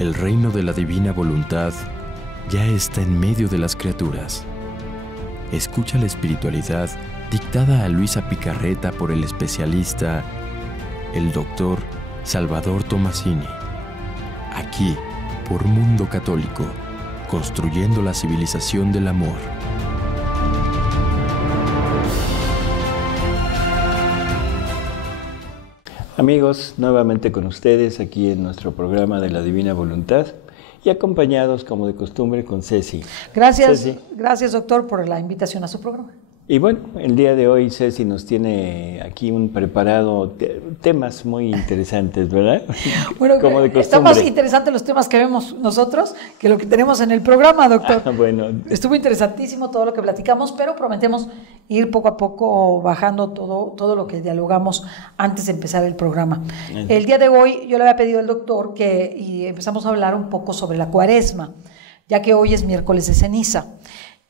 El reino de la divina voluntad ya está en medio de las criaturas. Escucha la espiritualidad dictada a Luisa Picarreta por el especialista, el doctor Salvador Tomasini. Aquí, por Mundo Católico, construyendo la civilización del amor. Amigos, nuevamente con ustedes aquí en nuestro programa de la Divina Voluntad y acompañados como de costumbre con Ceci. Gracias, Ceci. Gracias doctor por la invitación a su programa. Y bueno, el día de hoy Ceci nos tiene aquí preparado temas muy interesantes, ¿verdad? Bueno, como de costumbre. Está más interesante los temas que vemos nosotros que lo que tenemos en el programa, doctor. Bueno. Estuvo interesantísimo todo lo que platicamos, pero prometemos ir poco a poco bajando todo lo que dialogamos antes de empezar el programa. El día de hoy yo le había pedido al doctor y empezamos a hablar un poco sobre la Cuaresma, ya que hoy es miércoles de ceniza.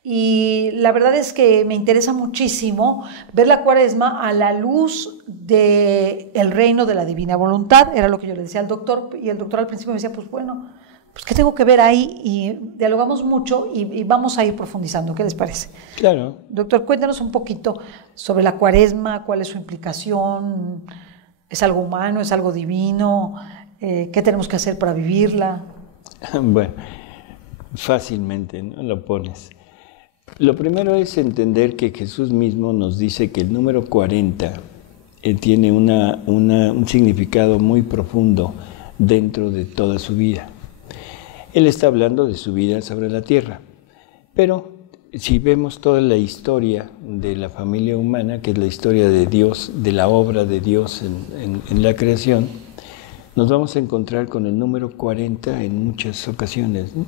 Y la verdad es que me interesa muchísimo ver la Cuaresma a la luz del reino de la divina voluntad. Era lo que yo le decía al doctor, y el doctor al principio me decía, pues bueno, pues ¿qué tengo que ver ahí? Y dialogamos mucho y vamos a ir profundizando. ¿Qué les parece? Claro. Doctor, cuéntanos un poquito sobre la Cuaresma, cuál es su implicación, ¿es algo humano, es algo divino? ¿Qué tenemos que hacer para vivirla? Bueno, fácilmente, ¿no? Lo pones. Lo primero es entender que Jesús mismo nos dice que el número 40 tiene un significado muy profundo dentro de toda su vida. Él está hablando de su vida sobre la tierra, pero si vemos toda la historia de la familia humana, que es la historia de Dios, de la obra de Dios en la creación, nos vamos a encontrar con el número 40 en muchas ocasiones, ¿no?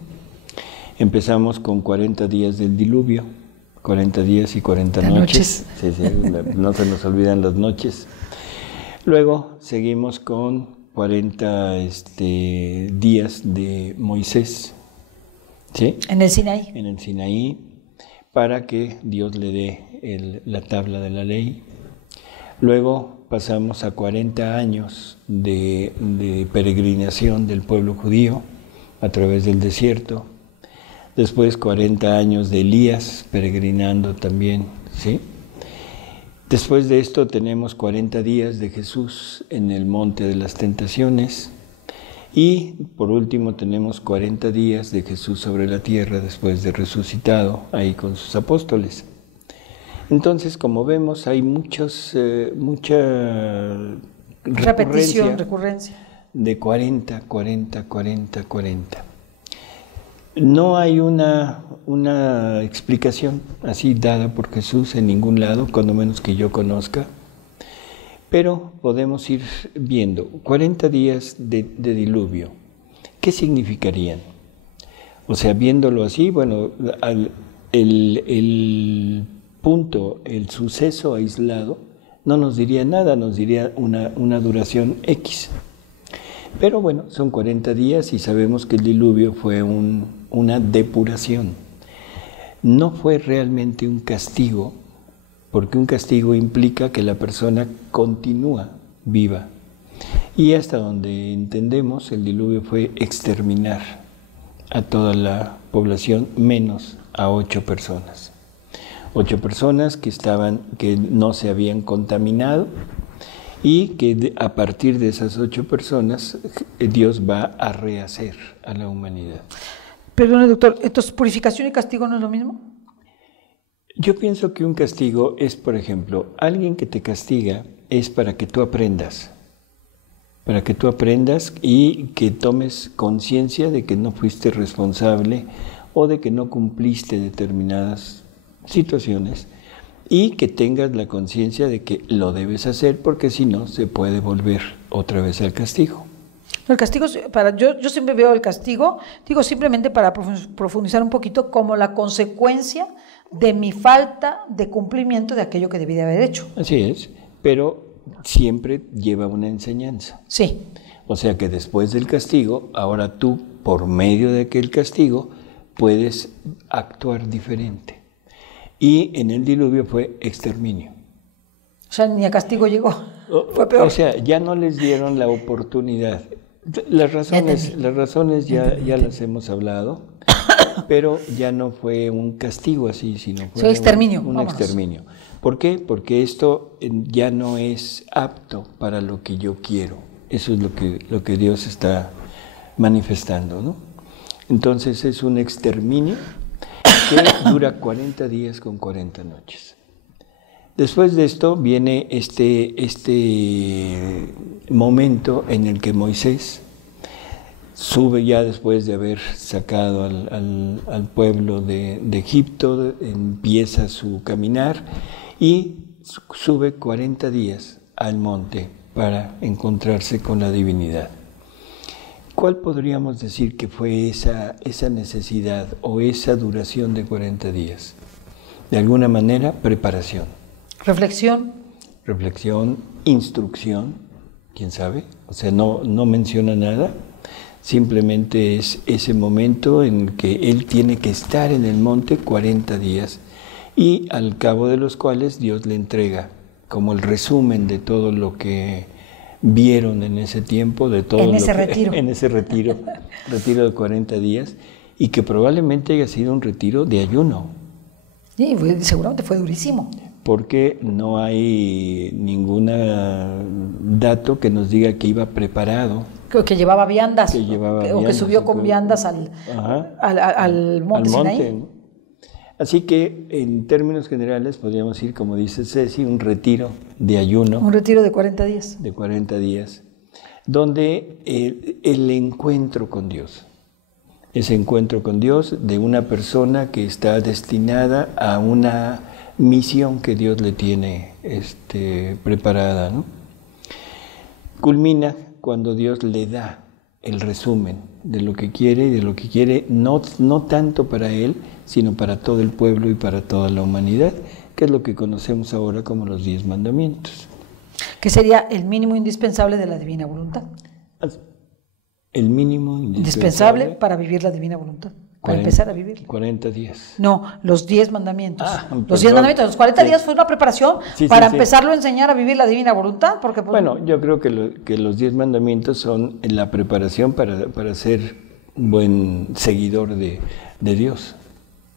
Empezamos con 40 días del diluvio, 40 días y 40 noches. Sí, no se nos olvidan las noches. Luego seguimos con 40 días de Moisés, ¿sí? En el Sinaí. En el Sinaí, para que Dios le dé la tabla de la ley. Luego pasamos a 40 años de peregrinación del pueblo judío a través del desierto. Después 40 años de Elías peregrinando también, ¿sí? Después de esto tenemos 40 días de Jesús en el monte de las tentaciones. Y por último tenemos 40 días de Jesús sobre la tierra después de resucitado, ahí con sus apóstoles. Entonces, como vemos, hay mucha recurrencia de 40, 40, 40, 40. No hay una explicación así dada por Jesús en ningún lado, cuando menos que yo conozca, pero podemos ir viendo 40 días de diluvio. ¿Qué significarían? O sea, viéndolo así, bueno, el punto, el suceso aislado, no nos diría nada, nos diría una duración X. Pero bueno, son 40 días y sabemos que el diluvio fue una depuración. No fue realmente un castigo, porque un castigo implica que la persona continúa viva. Y hasta donde entendemos, el diluvio fue exterminar a toda la población, menos a 8 personas. 8 personas que no se habían contaminado, y que a partir de esas 8 personas Dios va a rehacer a la humanidad. Perdone, doctor, entonces ¿purificación y castigo no es lo mismo? Yo pienso que un castigo es, por ejemplo, alguien que te castiga es para que tú aprendas y que tomes conciencia de que no fuiste responsable o de que no cumpliste determinadas situaciones, y que tengas la conciencia de que lo debes hacer, porque si no, se puede volver otra vez al castigo. El castigo, yo siempre veo el castigo, digo simplemente para profundizar un poquito, como la consecuencia de mi falta de cumplimiento de aquello que debí de haber hecho. Así es, pero siempre lleva una enseñanza. Sí. O sea que después del castigo, ahora tú, por medio de aquel castigo, puedes actuar diferente. Y en el diluvio fue exterminio. O sea, ni a castigo llegó, fue peor. O sea, ya no les dieron la oportunidad. Las razones ya las hemos hablado, pero ya no fue un castigo así, sino fue un exterminio. ¿Por qué? Porque esto ya no es apto para lo que yo quiero. Eso es lo que Dios está manifestando, ¿no? Entonces es un exterminio que dura 40 días con 40 noches. Después de esto viene este momento en el que Moisés sube ya después de haber sacado al pueblo de Egipto, empieza su caminar y sube 40 días al monte para encontrarse con la divinidad. ¿Cuál podríamos decir que fue esa necesidad o esa duración de 40 días? De alguna manera, preparación. Reflexión, instrucción, quién sabe, o sea, no menciona nada, simplemente es ese momento en que él tiene que estar en el monte 40 días y al cabo de los cuales Dios le entrega como el resumen de todo lo que vieron en ese tiempo, de todo en ese retiro de 40 días, y que probablemente haya sido un retiro de ayuno. Sí, seguramente fue durísimo. Porque no hay ningún dato que nos diga que iba preparado. Que llevaba viandas. O que subió con viandas al monte Sinaí. ¿No? Así que, en términos generales, podríamos decir, como dice Ceci, un retiro de ayuno. Un retiro de 40 días. De 40 días, donde el encuentro con Dios, ese encuentro con Dios de una persona que está destinada a una misión que Dios le tiene preparada, ¿no? Culmina cuando Dios le da el resumen de lo que quiere y de lo que quiere no tanto para él, sino para todo el pueblo y para toda la humanidad, que es lo que conocemos ahora como los 10 mandamientos. ¿Qué sería el mínimo indispensable de la divina voluntad? El mínimo indispensable para vivir la divina voluntad. Para empezar a vivir. 40 días. No, los 10 mandamientos. Los 10 mandamientos. Los 40 días fue una preparación para empezarlo a enseñar a vivir la divina voluntad. Porque, bueno, yo creo que los 10 mandamientos son la preparación para ser un buen seguidor de Dios.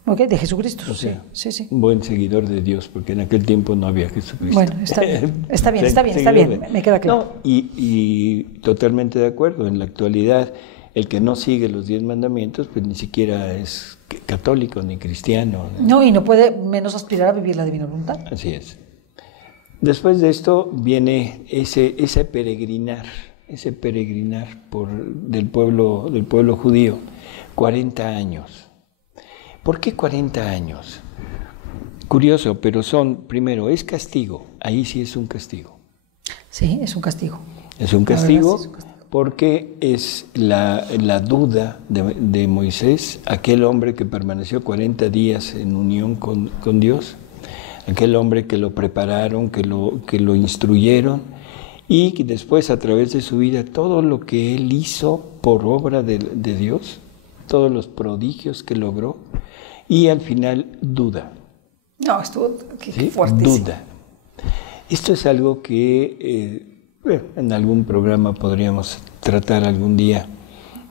Ok, de Jesucristo. O sea, sí. Un buen seguidor de Dios, porque en aquel tiempo no había Jesucristo. Bueno, está bien, me queda claro. No, y totalmente de acuerdo. En la actualidad, el que no sigue los 10 mandamientos, pues ni siquiera es católico ni cristiano. No, y no puede menos aspirar a vivir la divina voluntad. Así es. Después de esto viene ese peregrinar del pueblo judío, 40 años. ¿Por qué 40 años? Curioso, pero primero, es castigo, ahí sí es un castigo. Sí, es un castigo. Es un castigo porque es la duda de Moisés, aquel hombre que permaneció 40 días en unión con Dios, aquel hombre que lo prepararon, que lo instruyeron, y que después a través de su vida todo lo que él hizo por obra de Dios, todos los prodigios que logró, y al final duda. No, estuvo fuertísimo. Duda. Esto es algo que en algún programa podríamos tratar algún día,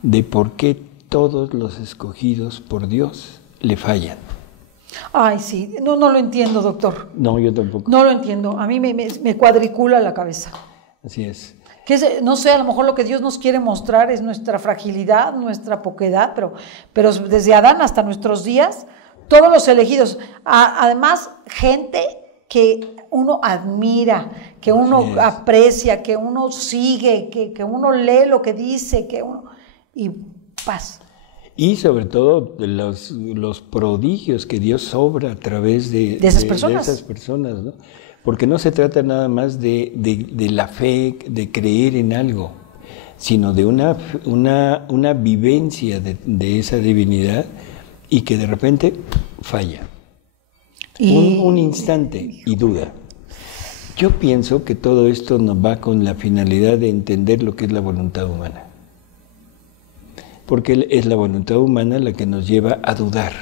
de por qué todos los escogidos por Dios le fallan. Ay, sí, no lo entiendo, doctor. No, yo tampoco. No lo entiendo, a mí me cuadricula la cabeza. Así es. No sé, a lo mejor lo que Dios nos quiere mostrar es nuestra fragilidad, nuestra poquedad, pero desde Adán hasta nuestros días, todos los elegidos, además gente que uno admira, que uno aprecia, que uno sigue, que uno lee lo que dice, y paz. Y sobre todo los prodigios que Dios obra a través de esas personas, ¿no? Porque no se trata nada más de la fe, de creer en algo, sino de una vivencia de esa divinidad y que de repente falla. Un instante y duda. Yo pienso que todo esto nos va con la finalidad de entender lo que es la voluntad humana. Porque es la voluntad humana la que nos lleva a dudar.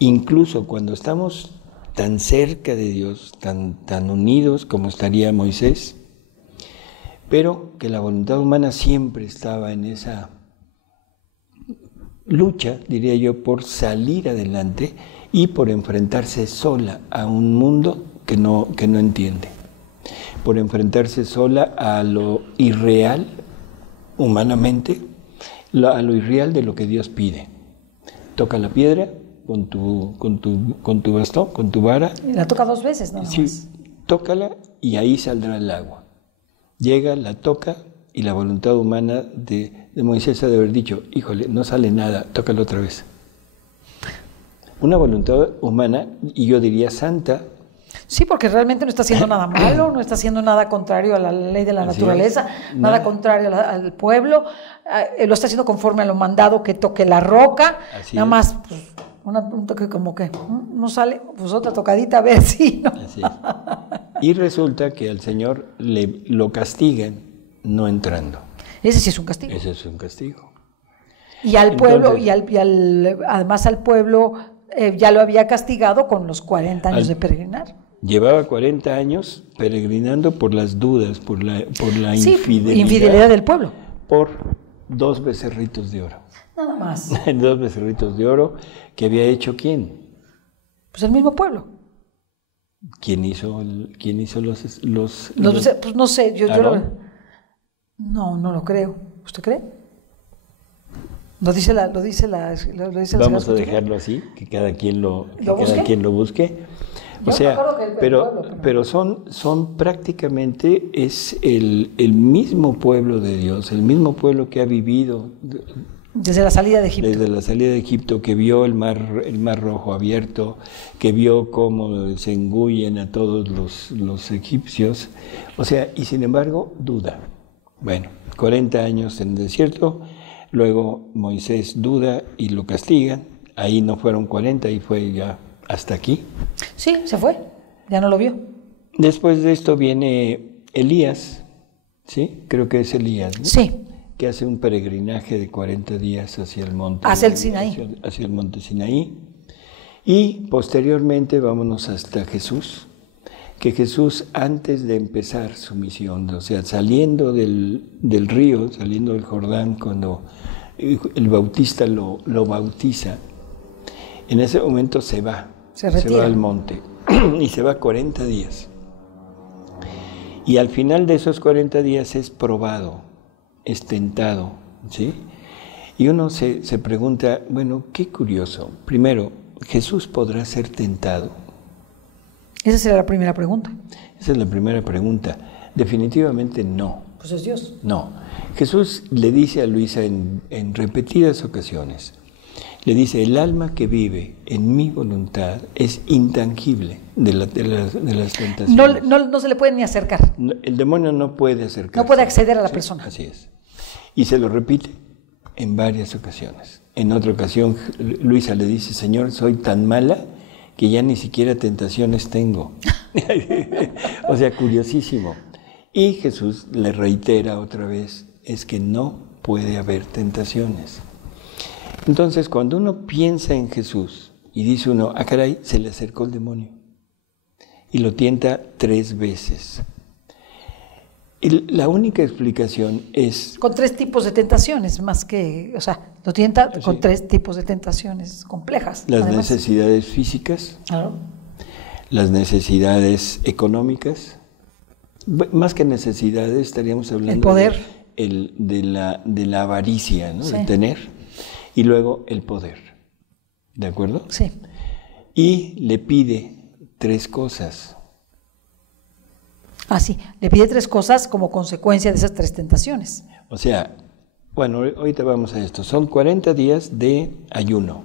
Incluso cuando estamos tan cerca de Dios, tan unidos como estaría Moisés, pero que la voluntad humana siempre estaba en esa lucha, diría yo, por salir adelante y por enfrentarse sola a un mundo que no entiende, por enfrentarse sola a lo irreal humanamente, a lo irreal de lo que Dios pide. Toca la piedra con tu bastón, con tu vara. Y la toca 2 veces, ¿no? Sí, tócala y ahí saldrá el agua. Llega, la toca y la voluntad humana de Moisés ha de haber dicho, híjole, no sale nada, tócalo otra vez. Una voluntad humana, y yo diría santa. Sí, porque realmente no está haciendo nada malo, no está haciendo nada contrario a la ley de la naturaleza, nada contrario al pueblo, lo está haciendo conforme a lo mandado, que toque la roca, nada más pues, un toque como que no sale, pues otra tocadita a ver si no. Así es. Y resulta que al Señor lo castigan no entrando. Ese sí es un castigo. Ese es un castigo. Y al pueblo, además al pueblo ya lo había castigado con los 40 años de peregrinar. Llevaba 40 años peregrinando por las dudas, por la infidelidad del pueblo. Por 2 becerritos de oro. Nada más. 2 becerritos de oro que había hecho ¿quién? Pues el mismo pueblo. ¿Quién hizo los pues no sé, yo no lo creo. ¿Usted cree? Lo dice la Vamos a dejarlo así, que cada quien lo busque. O sea, pero son prácticamente es el mismo pueblo de Dios, el mismo pueblo que ha vivido desde la salida de Egipto. Desde la salida de Egipto, que vio el mar Rojo abierto, que vio cómo se engullen a todos los egipcios. O sea, y sin embargo, duda. Bueno, 40 años en el desierto, luego Moisés duda y lo castigan. Ahí no fueron 40, ahí fue ya hasta aquí. Sí, se fue, ya no lo vio. Después de esto viene Elías, ¿sí? Creo que es Elías, ¿no? Sí. Que hace un peregrinaje de 40 días hacia el monte. Hacia el Sinaí. Hacia el monte Sinaí. Y posteriormente vámonos hasta Jesús, que Jesús antes de empezar su misión, o sea, saliendo del río, saliendo del Jordán, cuando el bautista lo bautiza, en ese momento se va al monte y se va 40 días. Y al final de esos 40 días es probado, es tentado, ¿sí? Y uno se pregunta, bueno, qué curioso. Primero, ¿Jesús podrá ser tentado? Esa será la primera pregunta. Esa es la primera pregunta. Definitivamente no. Pues es Dios. No. Jesús le dice a Luisa en repetidas ocasiones, le dice, el alma que vive en mi voluntad es intangible de las tentaciones. No se le puede ni acercar. No, el demonio no puede acercarse. No puede acceder a la persona. Así es. Y se lo repite en varias ocasiones. En otra ocasión, Luisa le dice, Señor, soy tan mala que ya ni siquiera tentaciones tengo. O sea, curiosísimo. Y Jesús le reitera otra vez, es que no puede haber tentaciones. Entonces, cuando uno piensa en Jesús y dice uno, ah, caray, se le acercó el demonio y lo tienta 3 veces. Y la única explicación es... Con 3 tipos de tentaciones, más que, o sea, lo tienta con 3 tipos de tentaciones complejas. Las necesidades físicas, claro, las necesidades económicas, más que necesidades estaríamos hablando el poder, de la avaricia, ¿no? Sí. De tener. Y luego el poder, ¿de acuerdo? Sí. Y le pide 3 cosas. Ah, sí, le pide 3 cosas como consecuencia de esas 3 tentaciones. O sea, bueno, ahorita vamos a esto. Son 40 días de ayuno,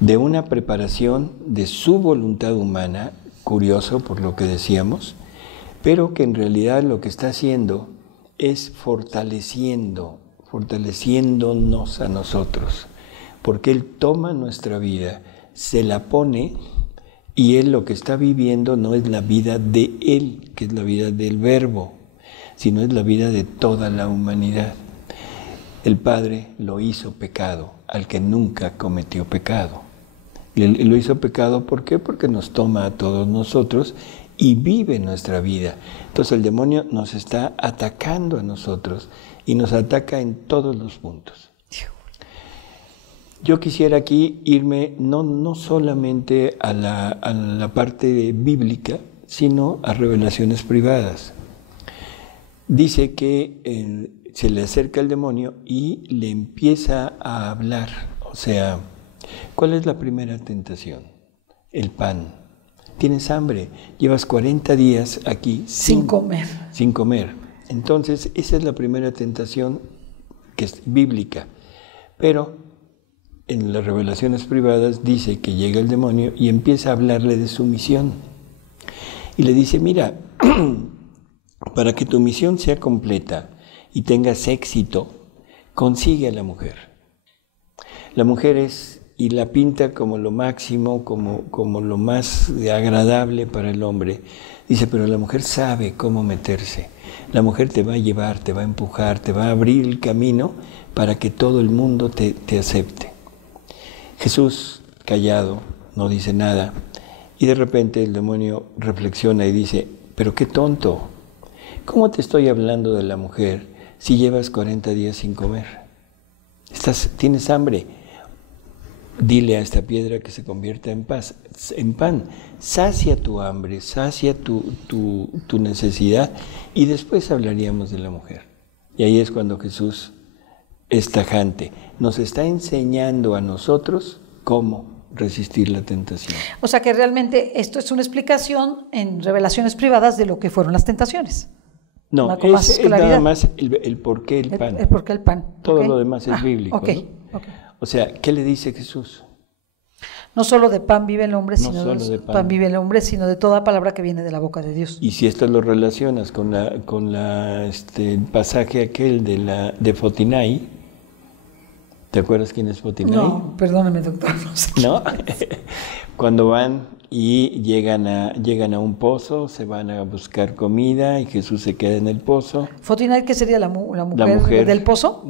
de una preparación de su voluntad humana, curioso por lo que decíamos, pero que en realidad lo que está haciendo es fortaleciéndonos a nosotros, porque Él toma nuestra vida, se la pone, y Él lo que está viviendo no es la vida de Él, que es la vida del Verbo, sino es la vida de toda la humanidad. El Padre lo hizo pecado al que nunca cometió pecado. Y lo hizo pecado, ¿por qué? Porque nos toma a todos nosotros y vive nuestra vida. Entonces el demonio nos está atacando a nosotros y nos ataca en todos los puntos. Yo quisiera aquí irme no solamente a la parte bíblica, sino a revelaciones privadas. Dice que se le acerca el demonio y le empieza a hablar. O sea, ¿cuál es la primera tentación? El pan. Tienes hambre, llevas 40 días aquí sin comer. Sin comer. Entonces, esa es la primera tentación que es bíblica. Pero en las revelaciones privadas dice que llega el demonio y empieza a hablarle de su misión. Y le dice, mira, para que tu misión sea completa y tengas éxito, consigue a la mujer. La mujer es, y la pinta como lo máximo, como lo más agradable para el hombre. Dice, pero la mujer sabe cómo meterse. La mujer te va a llevar, te va a empujar, te va a abrir el camino para que todo el mundo te acepte. Jesús, callado, no dice nada, y de repente el demonio reflexiona y dice, pero qué tonto, ¿cómo te estoy hablando de la mujer si llevas 40 días sin comer? Tienes hambre. Dile a esta piedra que se convierta en pan. Sacia tu hambre, sacia tu necesidad, y después hablaríamos de la mujer. Y ahí es cuando Jesús es tajante. Nos está enseñando a nosotros cómo resistir la tentación. O sea que realmente esto es una explicación en revelaciones privadas de lo que fueron las tentaciones. No, es nada más el por qué el pan. El por qué el pan. Todo lo demás es bíblico. Okay. ¿No? O sea, ¿qué le dice Jesús? No solo de pan vive el hombre, sino de pan vive el hombre, sino de toda palabra que viene de la boca de Dios. Y si esto lo relacionas con el pasaje aquel de Fotinai, ¿te acuerdas quién es Fotinai? No, perdóname, doctor, no sé. ¿No? Cuando van y llegan a un pozo, se van a buscar comida y Jesús se queda en el pozo. ¿Fotinai qué sería la mujer del pozo?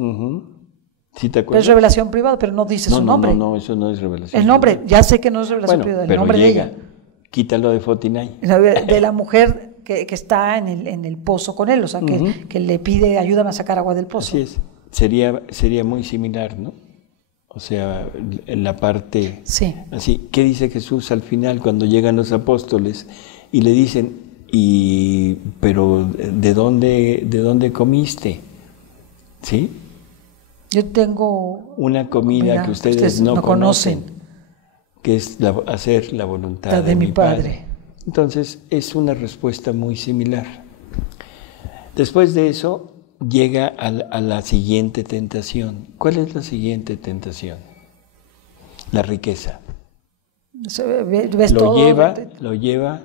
¿Sí te acuerdas? Es revelación privada, pero no dice su nombre. No, eso no es revelación. El nombre, ya sé que no es revelación privada, el nombre llega, de ella. Quítalo de Fotinai. De la mujer que está en el pozo con él, o sea, que le pide, ayúdame a sacar agua del pozo. Así es. Sería muy similar, ¿no? O sea, en la parte... Sí. Así, ¿qué dice Jesús al final cuando llegan los apóstoles y le dicen, pero ¿de dónde comiste? ¿Sí? Yo tengo una comida que ustedes no conocen, que es hacer la voluntad de mi Padre. Entonces, es una respuesta muy similar. Después de eso, llega a la siguiente tentación. ¿Cuál es la siguiente tentación? La riqueza. ¿Ves lo todo? lleva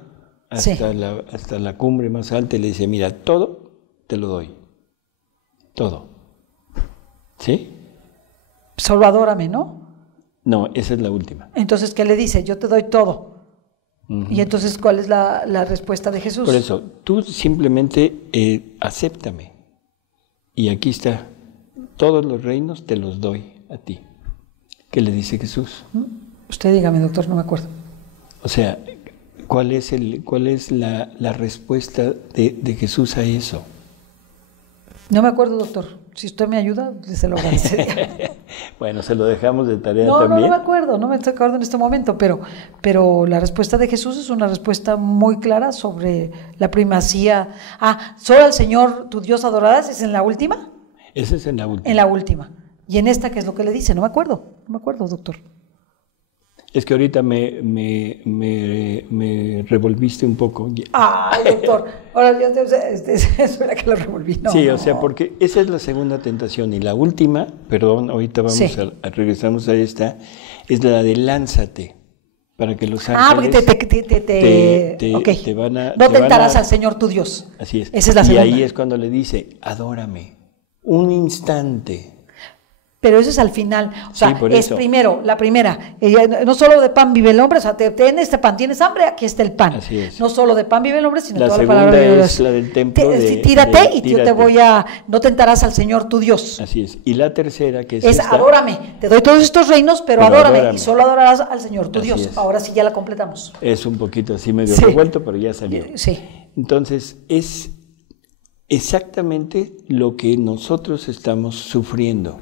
hasta la cumbre más alta y le dice, mira, todo te lo doy. Todo. ¿Sí? Solo adórame, ¿no? No, esa es la última. Entonces, ¿qué le dice? Yo te doy todo. Y entonces, ¿cuál es la respuesta de Jesús? Por eso, tú simplemente acéptame. Y aquí está, todos los reinos te los doy a ti. ¿Qué le dice Jesús? Usted dígame, doctor, no me acuerdo. O sea, ¿cuál es la respuesta de Jesús a eso? No me acuerdo, doctor. Si usted me ayuda, se lo agradecería. Bueno, se lo dejamos de tarea No también. me acuerdo, no me estoy acordando en este momento, pero la respuesta de Jesús es una respuesta muy clara sobre la primacía. ¿Solo al Señor tu Dios adorarás? ¿Es en la última? Esa es en la última. En la última. ¿Y en esta qué es lo que le dice? No me acuerdo, doctor. Es que ahorita me revolviste un poco. Ay, doctor, ahora yo eso era que lo revolví. No, sí, o sea, porque esa es la segunda tentación. Y la última, perdón, ahorita regresamos a esta, es la de lánzate, para que los ángeles porque te van a... No tentarás al Señor tu Dios. Así es. Esa es la segunda. Y ahí es cuando le dice, adórame, un instante. Pero eso es al final, o sea, Sí, por es eso. primero, la primera, no solo de pan vive el hombre, o sea, ten este pan, tienes hambre, aquí está el pan. Así es. No solo de pan vive el hombre, sino La toda la segunda palabra de Dios. es la del templo Tírate y yo te tírate. voy a, no tentarás al Señor tu Dios. Así es. Y la tercera, que es Es esta, adórame, te doy todos estos reinos, pero adórame, y solo adorarás al Señor tu Así Dios. es. Ahora sí ya la completamos. es un poquito así medio Sí. revuelto, pero ya salió. Sí, Entonces, es exactamente lo que nosotros estamos sufriendo.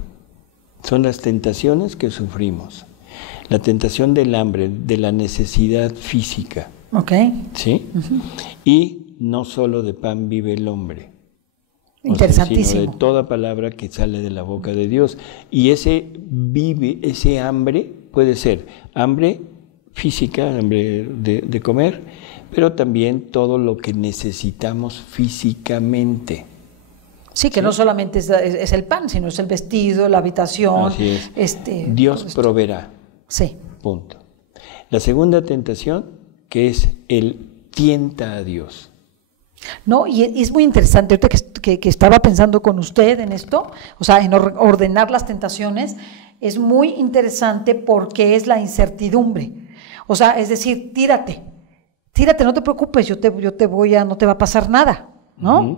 Son las tentaciones que sufrimos. La tentación del hambre, de la necesidad física, ok, ¿sí? Y no solo de pan vive el hombre. interesantísimo. Sino de toda palabra que sale de la boca de Dios. Y ese hambre puede ser hambre física, hambre de comer, pero también todo lo que necesitamos físicamente. Sí, que no solamente es el pan, sino es el vestido, la habitación. Así es. todo Dios esto. proveerá. Sí, Punto. La segunda tentación, que es el tienta a Dios. no, y es muy interesante, ahorita que estaba pensando con usted en esto, o sea, en ordenar las tentaciones, es muy interesante porque es la incertidumbre. O sea, es decir, tírate, no te preocupes, no te va a pasar nada, ¿no? Ujú.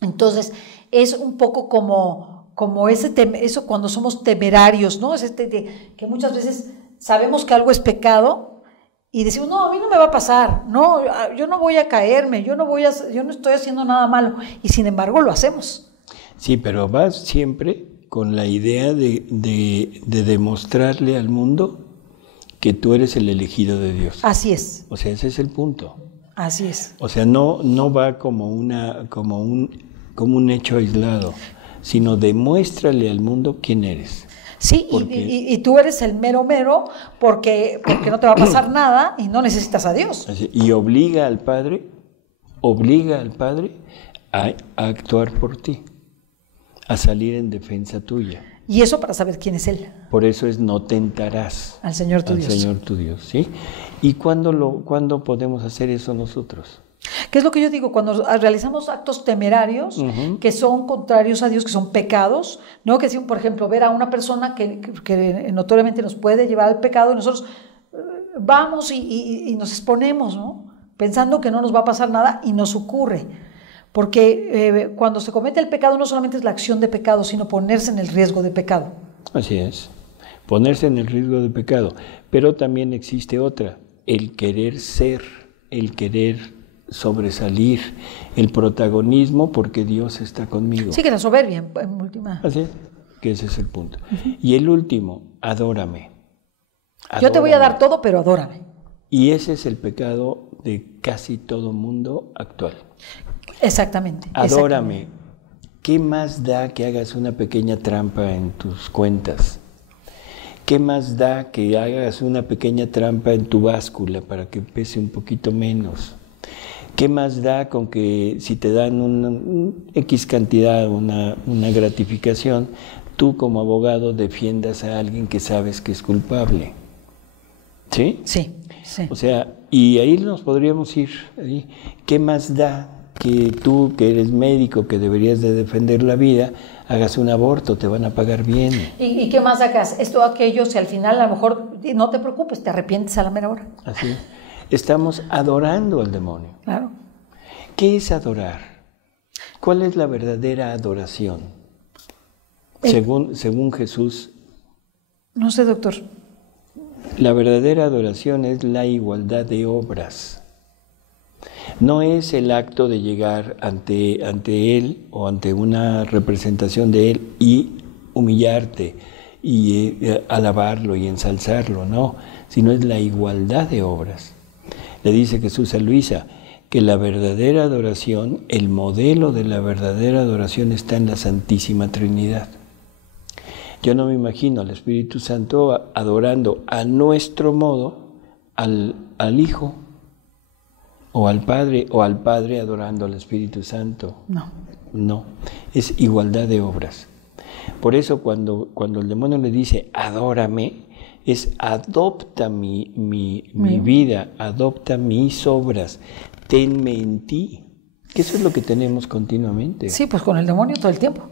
Entonces, es un poco como eso cuando somos temerarios, ¿no? Es que muchas veces sabemos que algo es pecado y decimos, no, a mí no me va a pasar, no, yo no voy a caerme, yo no estoy haciendo nada malo, y sin embargo lo hacemos. Sí, pero vas siempre con la idea de demostrarle al mundo que tú eres el elegido de Dios. Así es, O sea, ese es el punto. así es. O sea, no va como un hecho aislado, sino demuéstrale al mundo quién eres. Sí, Porque- y tú eres el mero porque no te va a pasar nada y no necesitas a Dios. Así, y obliga al Padre a actuar por ti, a salir en defensa tuya. Y eso para saber quién es Él, Por eso es no tentarás al Señor tu Dios. Señor tu Dios, ¿sí? ¿Y cuándo podemos hacer eso nosotros? ¿Qué es lo que yo digo? Cuando realizamos actos temerarios que son contrarios a Dios, que son pecados, ¿no? Que si, por ejemplo, ver a una persona que notoriamente nos puede llevar al pecado y nosotros vamos y nos exponemos, ¿no? Pensando que no nos va a pasar nada y nos ocurre. Porque cuando se comete el pecado no solamente es la acción de pecado, sino ponerse en el riesgo de pecado. Así es, ponerse en el riesgo de pecado. Pero también existe otra, el querer ser, el querer sobresalir, el protagonismo porque Dios está conmigo. Sí, que la soberbia, en última. Así es, que ese es el punto. Y el último, adórame. Yo te voy a Adórame. dar todo, pero adórame. Y ese es el pecado de casi todo mundo actual. Exactamente. Adórame. ¿Qué más da que hagas una pequeña trampa en tus cuentas? ¿Qué más da que hagas una pequeña trampa en tu báscula para que pese un poquito menos? ¿Qué más da con que si te dan un X cantidad, una gratificación, tú como abogado defiendas a alguien que sabes que es culpable? ¿Sí? Sí, sí. O sea, y ahí nos podríamos ir. Ahí. ¿Qué más da que tú, que eres médico, que deberías de defender la vida, hagas un aborto? Te van a pagar bien. ¿Y qué más sacas? Esto, aquello, si al final a lo mejor no te preocupes, te arrepientes a la mera hora. Así es. Estamos adorando al demonio. Claro. ¿Qué es adorar? ¿Cuál es la verdadera adoración? Según Jesús, No sé, doctor. la verdadera adoración es la igualdad de obras. No es el acto de llegar ante Él o ante una representación de Él y humillarte y alabarlo y ensalzarlo, no, sino es la igualdad de obras. Le dice Jesús a Luisa que la verdadera adoración, el modelo de la verdadera adoración está en la Santísima Trinidad. Yo no me imagino al Espíritu Santo adorando a nuestro modo al Hijo, o al Padre adorando al Espíritu Santo. No. No, es igualdad de obras. Por eso cuando el demonio le dice, adórame, es adopta mi vida, adopta mis obras, tenme en ti. Que eso es lo que tenemos continuamente. Sí, pues con el demonio todo el tiempo.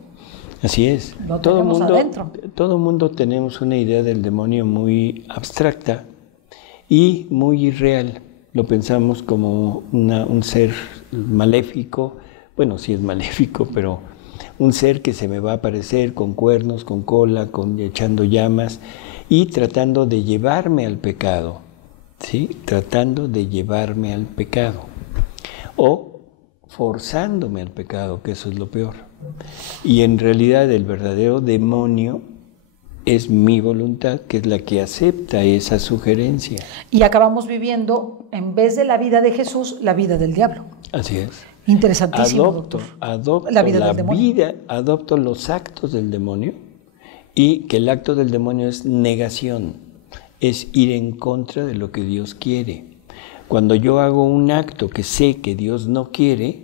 Así es. Lo tenemos adentro. Todo mundo tenemos una idea del demonio muy abstracta y muy irreal. Lo pensamos como un ser maléfico, bueno, sí es maléfico, pero un ser que se me va a aparecer con cuernos, con cola, echando llamas y tratando de llevarme al pecado, ¿sí? Tratando de llevarme al pecado o forzándome al pecado, que eso es lo peor. Y en realidad el verdadero demonio es mi voluntad, que es la que acepta esa sugerencia. Y acabamos viviendo, en vez de la vida de Jesús, la vida del diablo. Así es. Interesantísimo, doctor. Adopto la vida del demonio. Adopto los actos del demonio, y que el acto del demonio es negación, es ir en contra de lo que Dios quiere. Cuando yo hago un acto que sé que Dios no quiere,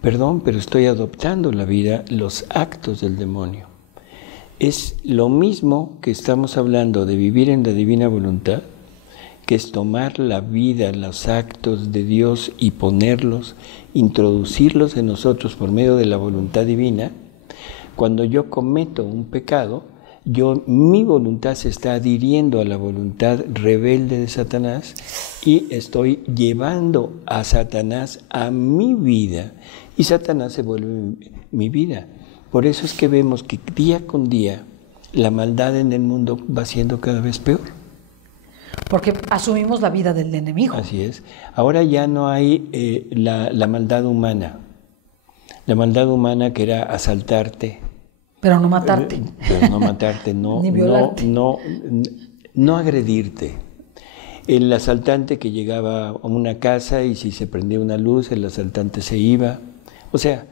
perdón, pero estoy adoptando los actos del demonio. Es lo mismo que estamos hablando de vivir en la divina voluntad, que es tomar la vida, los actos de Dios y ponerlos, introducirlos en nosotros por medio de la voluntad divina. Cuando yo cometo un pecado, mi voluntad se está adhiriendo a la voluntad rebelde de Satanás y estoy llevando a Satanás a mi vida y Satanás se vuelve mi vida. Por eso es que vemos que día con día la maldad en el mundo va siendo cada vez peor. Porque asumimos la vida del enemigo. Así es. Ahora ya no hay la maldad humana. La maldad humana que era asaltarte. Pero no matarte. Pero no matarte, no, ni violarte. No agredirte. El asaltante que llegaba a una casa y si se prendía una luz, el asaltante se iba. O sea,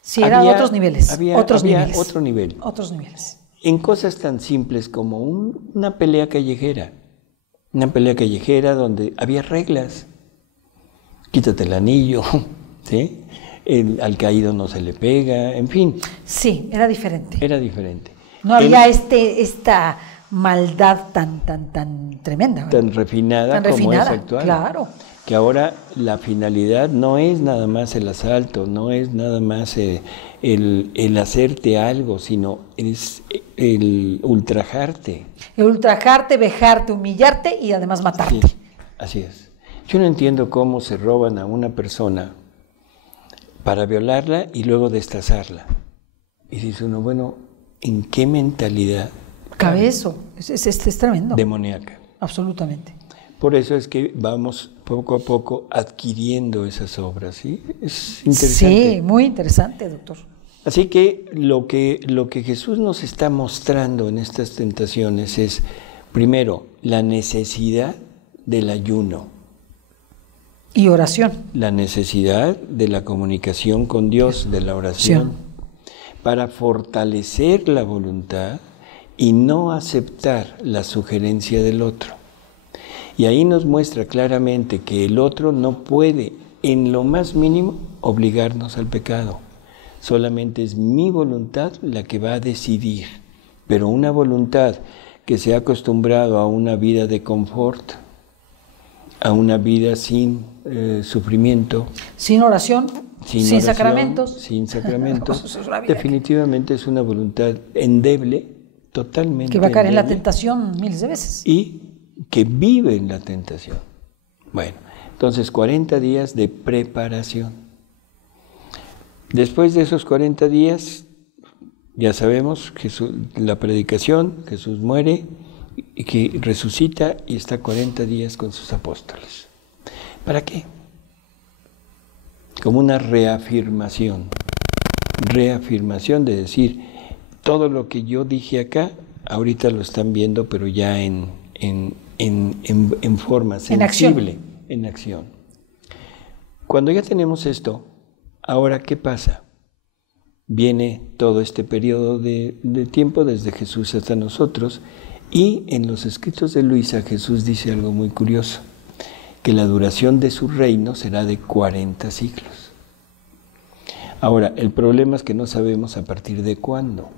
sí, eran otros niveles. Había otro nivel. Otros niveles. En cosas tan simples como una pelea callejera. Una pelea callejera donde había reglas. Quítate el anillo, ¿sí? Al caído no se le pega, en fin. Sí, era diferente. Era diferente. No había esta maldad tan tremenda, ¿verdad? Tan refinada como es actual. Claro. Que ahora la finalidad no es nada más el asalto, no es nada más el hacerte algo, sino es el ultrajarte. El ultrajarte, vejarte, humillarte y además matarte. Sí, así es. Yo no entiendo cómo se roban a una persona para violarla y luego destazarla. Y dice uno, bueno, ¿en qué mentalidad cabe eso? Es tremendo. Demoníaca. Absolutamente. Por eso es que vamos poco a poco adquiriendo esas obras, ¿sí? Es interesante. Sí, muy interesante, doctor. Así que lo que Jesús nos está mostrando en estas tentaciones es, primero, la necesidad del ayuno. Y oración. La necesidad de la comunicación con Dios, de la oración, para fortalecer la voluntad y no aceptar la sugerencia del otro. Y ahí nos muestra claramente que el otro no puede, en lo más mínimo, obligarnos al pecado. Solamente es mi voluntad la que va a decidir. Pero una voluntad que se ha acostumbrado a una vida de confort, a una vida sin sufrimiento, sin oración, sin sacramentos, sin sacramentos, definitivamente es una voluntad endeble, totalmente que va a caer endeble, en la tentación miles de veces. Y que vive en la tentación. Bueno, entonces 40 días de preparación. Después de esos 40 días, ya sabemos, la predicación, Jesús muere, y que resucita y está 40 días con sus apóstoles. ¿Para qué? Como una reafirmación de decir, todo lo que yo dije acá, ahorita lo están viendo, pero ya en forma sensible, en acción. Cuando ya tenemos esto, ahora, ¿qué pasa? Viene todo este periodo de tiempo desde Jesús hasta nosotros, y en los escritos de Luisa Jesús dice algo muy curioso, que la duración de su reino será de 40 siglos. Ahora, el problema es que no sabemos a partir de cuándo.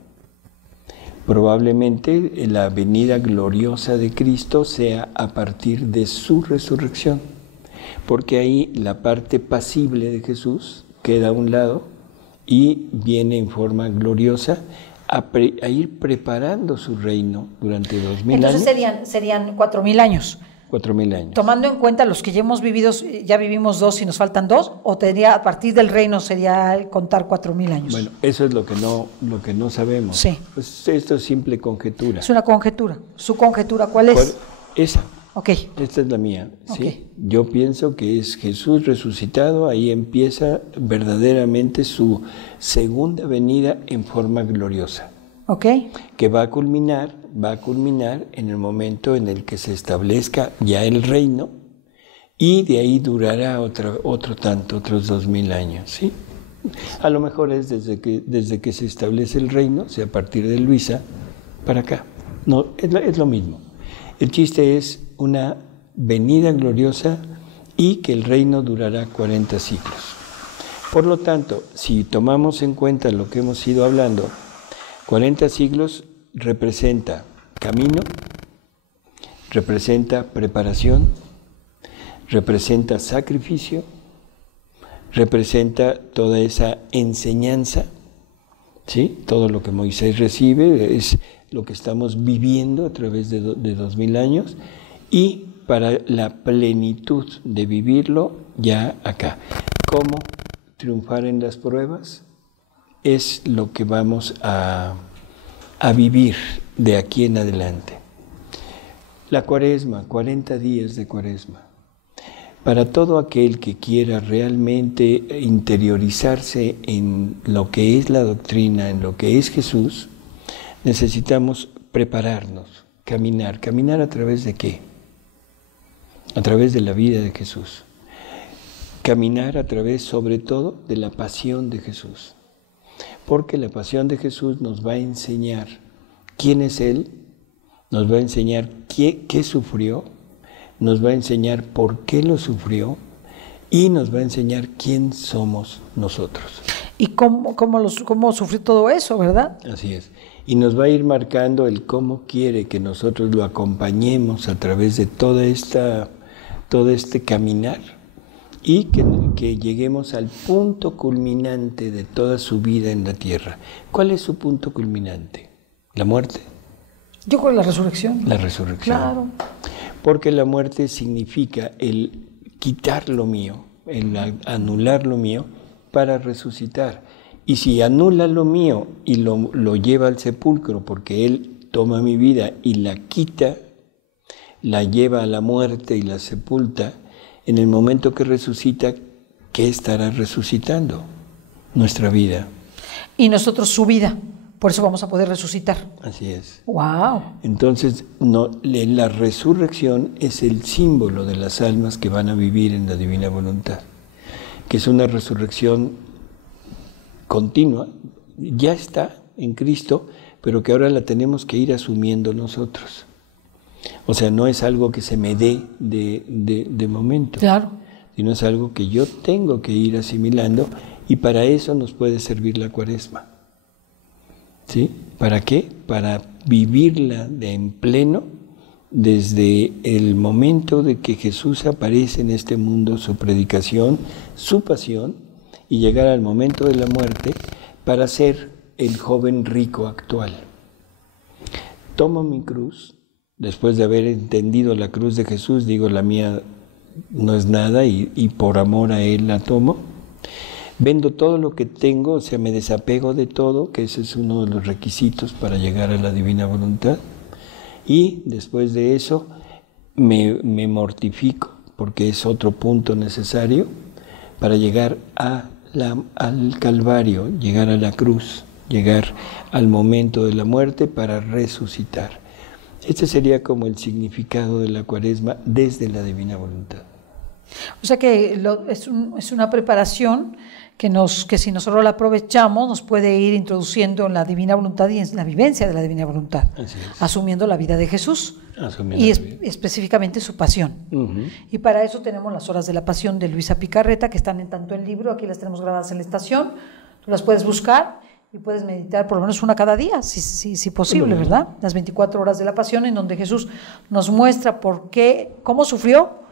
Probablemente la venida gloriosa de Cristo sea a partir de su resurrección, porque ahí la parte pasible de Jesús queda a un lado y viene en forma gloriosa a ir preparando su reino durante 2000 Entonces años. serían 4000 años. 4000 años. Tomando en cuenta los que ya hemos vivido, ya vivimos 2 y nos faltan 2, o tendría, a partir del reino sería contar 4000 años. Bueno, eso es lo que no sabemos. Sí. Pues esto es simple conjetura. Es una conjetura. ¿Su conjetura cuál es? Esa. Ok. Esta es la mía, ¿sí? Okay. Yo pienso que es Jesús resucitado, ahí empieza verdaderamente su segunda venida en forma gloriosa. Ok. Que va a culminar en el momento en el que se establezca ya el reino, y de ahí durará otros 2000 años, ¿sí? A lo mejor es desde que se establece el reino, o sea, a partir de Luisa, para acá. No, es lo mismo. El chiste es una venida gloriosa y que el reino durará 40 siglos. Por lo tanto, si tomamos en cuenta lo que hemos ido hablando, 40 siglos representa camino, representa preparación, representa sacrificio, representa toda esa enseñanza, ¿sí? Todo lo que Moisés recibe es lo que estamos viviendo a través de 2000 años, y para la plenitud de vivirlo ya acá. ¿Cómo triunfar en las pruebas? Es lo que vamos a vivir de aquí en adelante. La Cuaresma, 40 días de Cuaresma. Para todo aquel que quiera realmente interiorizarse en lo que es la doctrina, en lo que es Jesús, necesitamos prepararnos, caminar. ¿Caminar a través de qué? A través de la vida de Jesús. Caminar a través, sobre todo, de la pasión de Jesús. Porque la pasión de Jesús nos va a enseñar quién es Él, nos va a enseñar qué sufrió, nos va a enseñar por qué lo sufrió, y nos va a enseñar quién somos nosotros. ¿Y cómo sufrió todo eso, verdad? Así es. Y nos va a ir marcando el cómo quiere que nosotros lo acompañemos a través de todo este caminar, y que lleguemos al punto culminante de toda su vida en la tierra. ¿Cuál es su punto culminante? ¿La muerte? Yo creo la resurrección. La resurrección. Claro. Porque la muerte significa el quitar lo mío, el anular lo mío para resucitar. Y si anula lo mío y lo lleva al sepulcro, porque Él toma mi vida y la quita, la lleva a la muerte y la sepulta, en el momento que resucita, ¿qué estará resucitando? Nuestra vida. Y nosotros su vida. Por eso vamos a poder resucitar. Así es. ¡Wow! Entonces, la resurrección es el símbolo de las almas que van a vivir en la divina voluntad, que es una resurrección continua, ya está en Cristo, pero que ahora la tenemos que ir asumiendo nosotros. O sea, no es algo que se me dé de momento, claro, sino es algo que yo tengo que ir asimilando, y para eso nos puede servir la Cuaresma. ¿Sí? ¿Para qué? Para vivirla en pleno desde el momento de que Jesús aparece en este mundo, su predicación, su pasión, y llegar al momento de la muerte para ser el joven rico actual. Tomo mi cruz, después de haber entendido la cruz de Jesús, digo, la mía no es nada, y por amor a Él la tomo. Vendo todo lo que tengo, o sea, me desapego de todo, que ese es uno de los requisitos para llegar a la divina voluntad. Y después de eso me mortifico, porque es otro punto necesario para llegar al Calvario, llegar a la cruz, llegar al momento de la muerte para resucitar. Este sería como el significado de la Cuaresma desde la divina voluntad. O sea que es una preparación que si nosotros la aprovechamos nos puede ir introduciendo en la divina voluntad y en la vivencia de la divina voluntad, asumiendo la vida de Jesús y específicamente su pasión. Y para eso tenemos las horas de la pasión de Luisa Picarreta, que están tanto en libro, aquí las tenemos grabadas en la estación, tú las puedes buscar y puedes meditar por lo menos una cada día, si posible, ¿verdad? Las 24 horas de la pasión, en donde Jesús nos muestra cómo sufrió,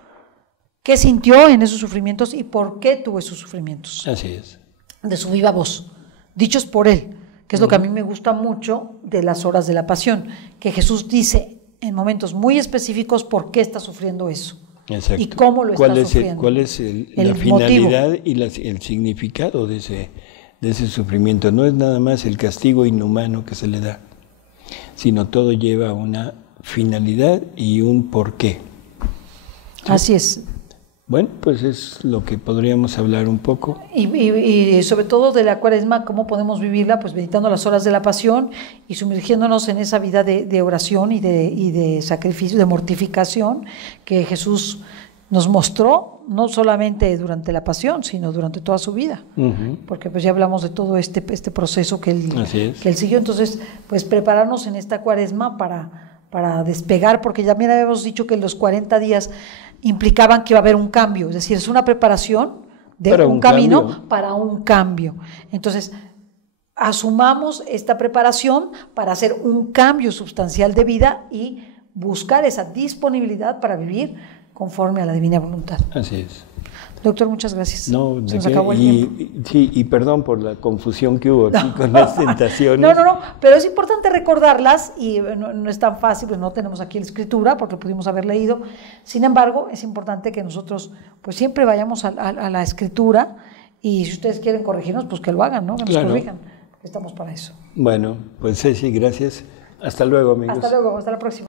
qué sintió en esos sufrimientos y por qué tuvo esos sufrimientos. Así es. De su viva voz, dichos por Él, que es lo que a mí me gusta mucho de las horas de la pasión, que Jesús dice en momentos muy específicos por qué está sufriendo eso. Exacto. Y cómo lo está sufriendo. ¿Cuál es la finalidad y el significado de ese sufrimiento? No es nada más el castigo inhumano que se le da, sino todo lleva una finalidad y un porqué. ¿Sí? Así es. Bueno, pues es lo que podríamos hablar un poco. Y sobre todo de la Cuaresma, cómo podemos vivirla, pues meditando las horas de la pasión y sumergiéndonos en esa vida de oración y de sacrificio, de mortificación que Jesús nos mostró, no solamente durante la pasión, sino durante toda su vida. Porque pues ya hablamos de todo este proceso que él siguió. Entonces, pues prepararnos en esta Cuaresma para despegar, porque ya también habíamos dicho que los 40 días implicaban que iba a haber un cambio, es decir, es una preparación de un camino para un cambio. Entonces, asumamos esta preparación para hacer un cambio sustancial de vida y buscar esa disponibilidad para vivir conforme a la divina voluntad. Así es. Doctor, muchas gracias. No, se nos acabó el tiempo. Y perdón por la confusión que hubo aquí con las tentaciones. No, pero es importante recordarlas y no es tan fácil, pues no tenemos aquí la escritura porque pudimos haber leído. Sin embargo, es importante que nosotros pues siempre vayamos a la escritura y si ustedes quieren corregirnos, pues que lo hagan, ¿no? Que nos corrijan, porque estamos para eso. Bueno, pues Ceci, gracias. Hasta luego, amigos. Hasta luego, hasta la próxima.